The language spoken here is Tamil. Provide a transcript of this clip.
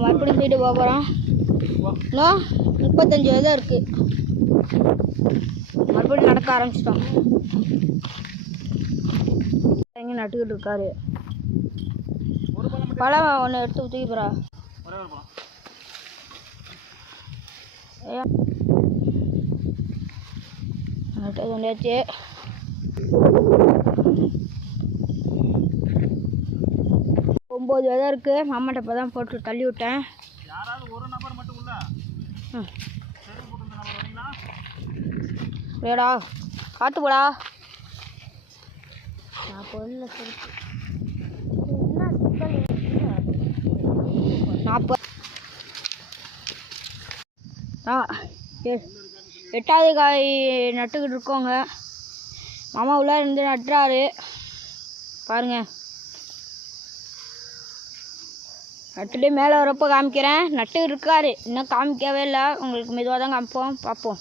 மறுபடியும் போயிட்டு போகிறோம். இன்னும் 35 தான் இருக்குது. மறுபடியும் நடக்க ஆரம்பிச்சிட்டோம். எங்கே நட்டுக்கிட்டு இருக்காரு. பழம் ஒன்று எடுத்து ஊற்றி போகிறா. நட்டு சொன்னாச்சு. ஒம்பது விதை இருக்குது. மாமாட்ட இப்போ தான் போட்டு தள்ளி விட்டேன். ஏடா காத்து போடா. நான் பொருள் 8வது காய் நட்டுக்கிட்டு இருக்கோங்க. மாமா உள்ளே இருந்து நட்டுறாரு பாருங்க. நட்டுட்டு மேலே வரப்போ காமிக்கிறேன். நட்டுக்கிட்டு இருக்காரு, இன்னும் காமிக்கவே இல்லை. உங்களுக்கு மெதுவாக தான் காமிப்போம், பார்ப்போம்.